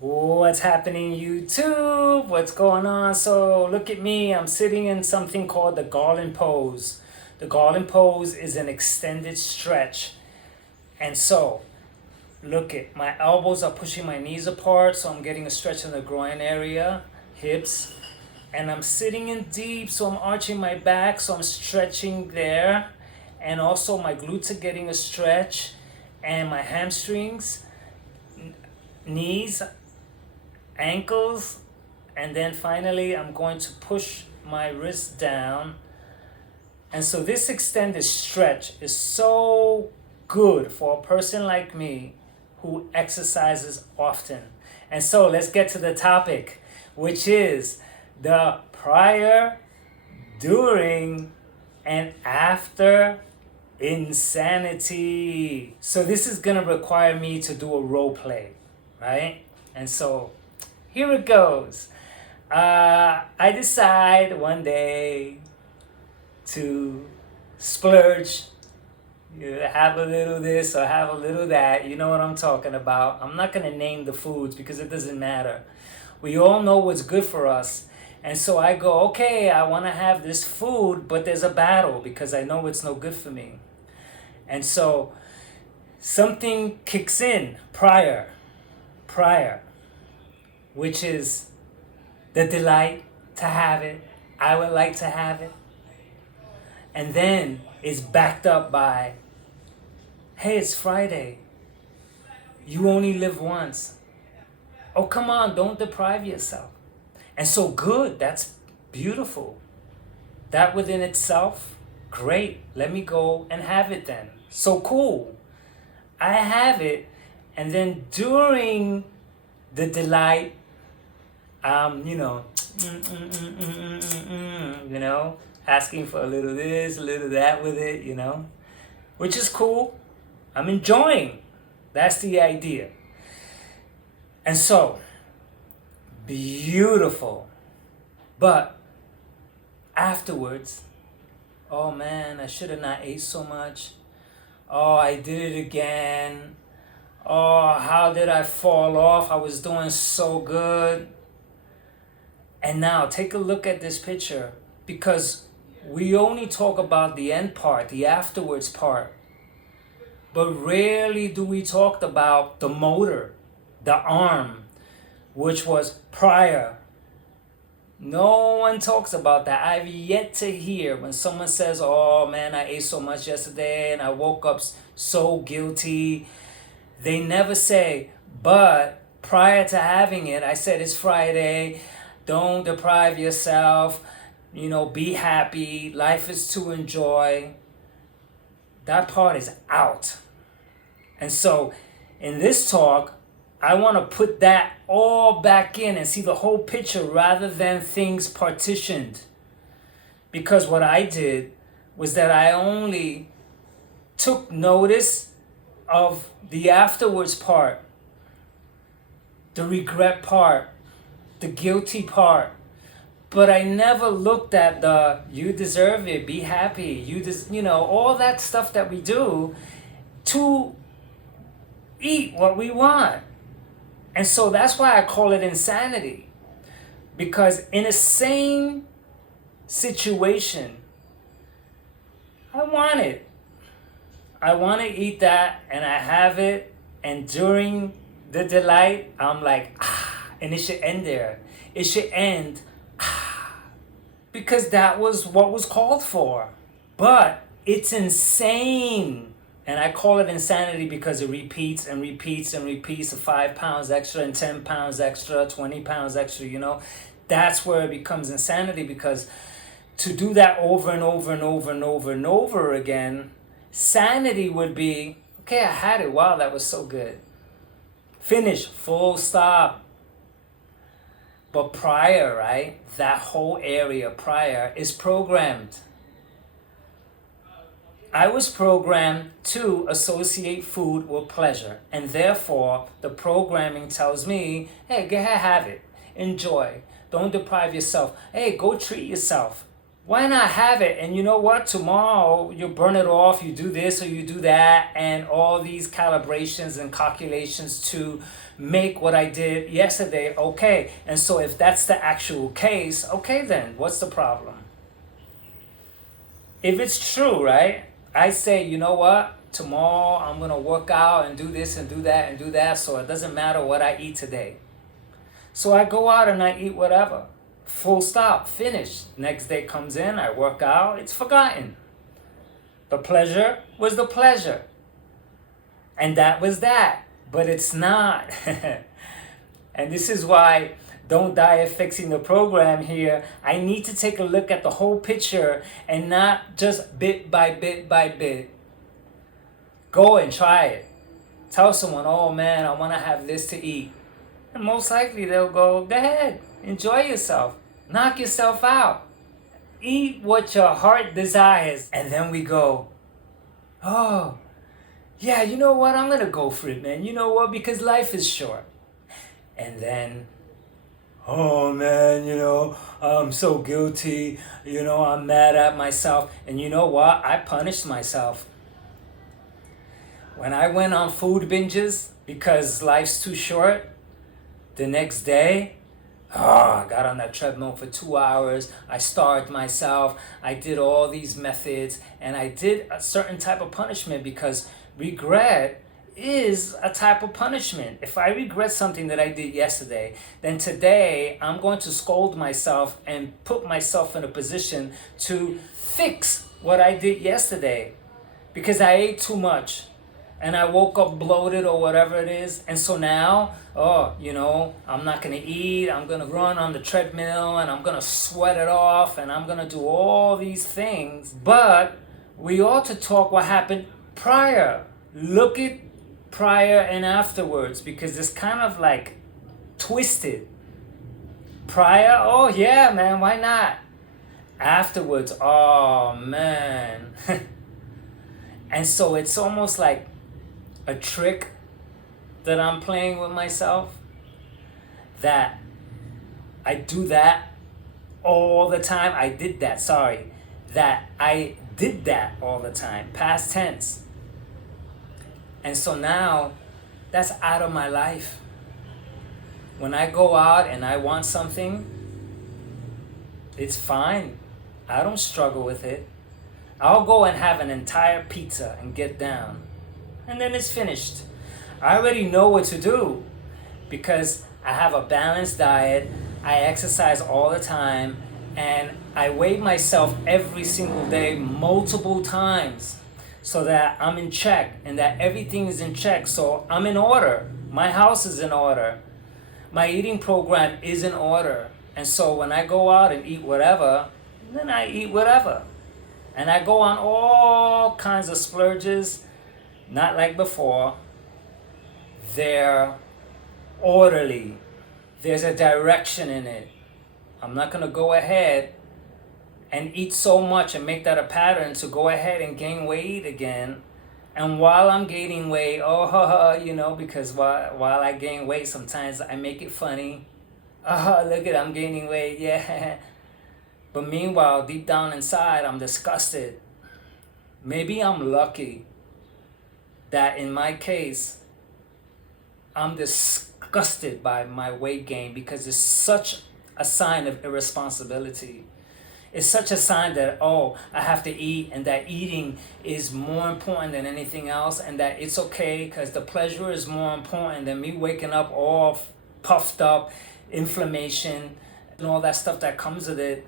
What's happening, YouTube? What's going on? So look at me. I'm sitting in something called the garland pose. The garland pose is an extended stretch. And so look at my elbows are pushing my knees apart, so I'm getting a stretch in the groin area, hips. And I'm sitting in deep, so I'm arching my back, so I'm stretching there. And also my glutes are getting a stretch, and my hamstrings, knees, ankles, and then finally I'm going to push my wrist down. And so this extended stretch is so good for a person like me who exercises often. And so let's get to the topic, which is the prior, during, and after insanity. So this is gonna require me to do a role play, right? And so here it goes. I decide one day to splurge, have a little this or have a little that. You know what I'm talking about. I'm not going to name the foods because it doesn't matter. We all know what's good for us. And so I go, okay, I want to have this food, but there's a battle because I know it's no good for me. And so something kicks in prior, which is the delight to have it. I would like to have it. And then it's backed up by, hey, it's Friday. You only live once. Oh, come on, don't deprive yourself. And so good, that's beautiful. That within itself, great. Let me go and have it then. So cool. I have it. And then during the delight, asking for a little this, a little that with it, which is cool. I'm enjoying. That's the idea. And so, beautiful. But afterwards, oh man, I should have not ate so much. Oh, I did it again. Oh, how did I fall off? I was doing so good. And now take a look at this picture, because we only talk about the end part, the afterwards part. But rarely do we talk about the motor, the arm, which was prior. No one talks about that. I've yet to hear when someone says, oh man, I ate so much yesterday and I woke up so guilty. They never say, but prior to having it, I said it's Friday. Don't deprive yourself, be happy. Life is to enjoy. That part is out. And so in this talk, I want to put that all back in and see the whole picture rather than things partitioned. Because what I did was that I only took notice of the afterwards part, the regret part, the guilty part, but I never looked at the you deserve it, be happy, all that stuff that we do to eat what we want. And so that's why I call it insanity, because in a sane situation, I want it. I want to eat that, and I have it, and during the delight, I'm like, and it should end there. It should end, because that was what was called for. But it's insane. And I call it insanity because it repeats and repeats and repeats. 5 pounds extra and 10 pounds extra, 20 pounds extra, That's where it becomes insanity, because to do that over and over and over and over and over again, sanity would be, okay, I had it. Wow, that was so good. Finish, full stop. But prior, right? That whole area prior is programmed. I was programmed to associate food with pleasure. And therefore, the programming tells me, hey, go ahead, have it. Enjoy. Don't deprive yourself. Hey, go treat yourself. Why not have it? And you know what? Tomorrow, you burn it off, you do this or you do that, and all these calibrations and calculations to make what I did yesterday okay. And so if that's the actual case, okay then, what's the problem? If it's true, right? I say, you know what? Tomorrow I'm gonna work out and do this and do that and do that, so it doesn't matter what I eat today. So I go out and I eat whatever. Full stop, finish. Next day comes in, I work out, it's forgotten. The pleasure was the pleasure. And that was that. But it's not. And this is why don't diet fixing the program here. I need to take a look at the whole picture and not just bit by bit by bit. Go and try it. Tell someone, oh man, I want to have this to eat. And most likely they'll go ahead, enjoy yourself, knock yourself out. Eat what your heart desires. And then we go, oh, yeah, you know what? I'm going to go for it, man. You know what? Because life is short. And then, oh, man, I'm so guilty. I'm mad at myself. And you know what? I punished myself. When I went on food binges because life's too short, the next day, I got on that treadmill for 2 hours. I starved myself. I did all these methods. And I did a certain type of punishment because regret is a type of punishment. If I regret something that I did yesterday, then today I'm going to scold myself and put myself in a position to fix what I did yesterday because I ate too much and I woke up bloated or whatever it is. And so now, I'm not going to eat. I'm going to run on the treadmill and I'm going to sweat it off and I'm going to do all these things. But we ought to talk what happened prior. Look at prior and afterwards because it's kind of like twisted. Prior, oh yeah, man, why not? Afterwards, oh man. And so it's almost like a trick that I'm playing with myself, that I do that all the time. I did that all the time, past tense. And so now that's out of my life. When I go out and I want something, it's fine. I don't struggle with it. I'll go and have an entire pizza and get down. And then it's finished. I already know what to do because I have a balanced diet, I exercise all the time, and I weigh myself every single day multiple times so that I'm in check and that everything is in check. So I'm in order. My house is in order. My eating program is in order. And so when I go out and eat whatever, then I eat whatever. And I go on all kinds of splurges, not like before. They're orderly. There's a direction in it. I'm not going to go ahead and eat so much and make that a pattern to go ahead and gain weight again. And while I'm gaining weight, because while I gain weight, sometimes I make it funny. Look at, I'm gaining weight, yeah. But meanwhile, deep down inside, I'm disgusted. Maybe I'm lucky that in my case, I'm disgusted by my weight gain because it's such a sign of irresponsibility. It's such a sign that, I have to eat and that eating is more important than anything else and that it's okay because the pleasure is more important than me waking up all puffed up, inflammation, and all that stuff that comes with it.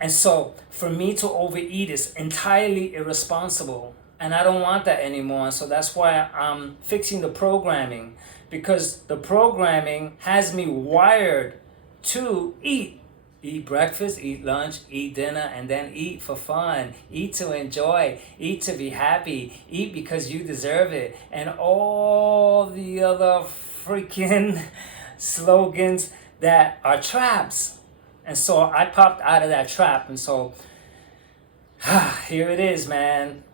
And so for me to overeat is entirely irresponsible. And I don't want that anymore. So that's why I'm fixing the programming, because the programming has me wired to eat. Eat breakfast, eat lunch, eat dinner, and then eat for fun. Eat to enjoy. Eat to be happy. Eat because you deserve it. And all the other freaking slogans that are traps. And so I popped out of that trap. And so here it is, man.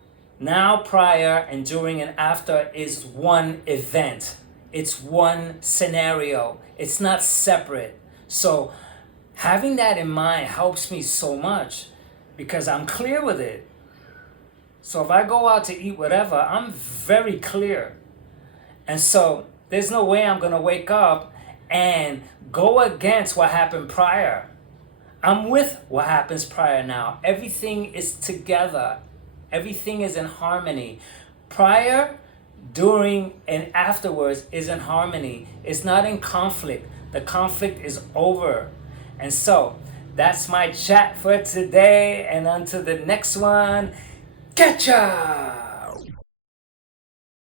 Now, prior and during and after is one event. It's one scenario. It's not separate. So having that in mind helps me so much because I'm clear with it. So if I go out to eat whatever, I'm very clear. And so There's no way I'm going to wake up and go against what happened prior. I'm with what happens prior now. Everything is together. Everything is in harmony. Prior, during, and afterwards is in harmony. It's not in conflict. The conflict is over. And so, that's my chat for today. And until the next one, catcha!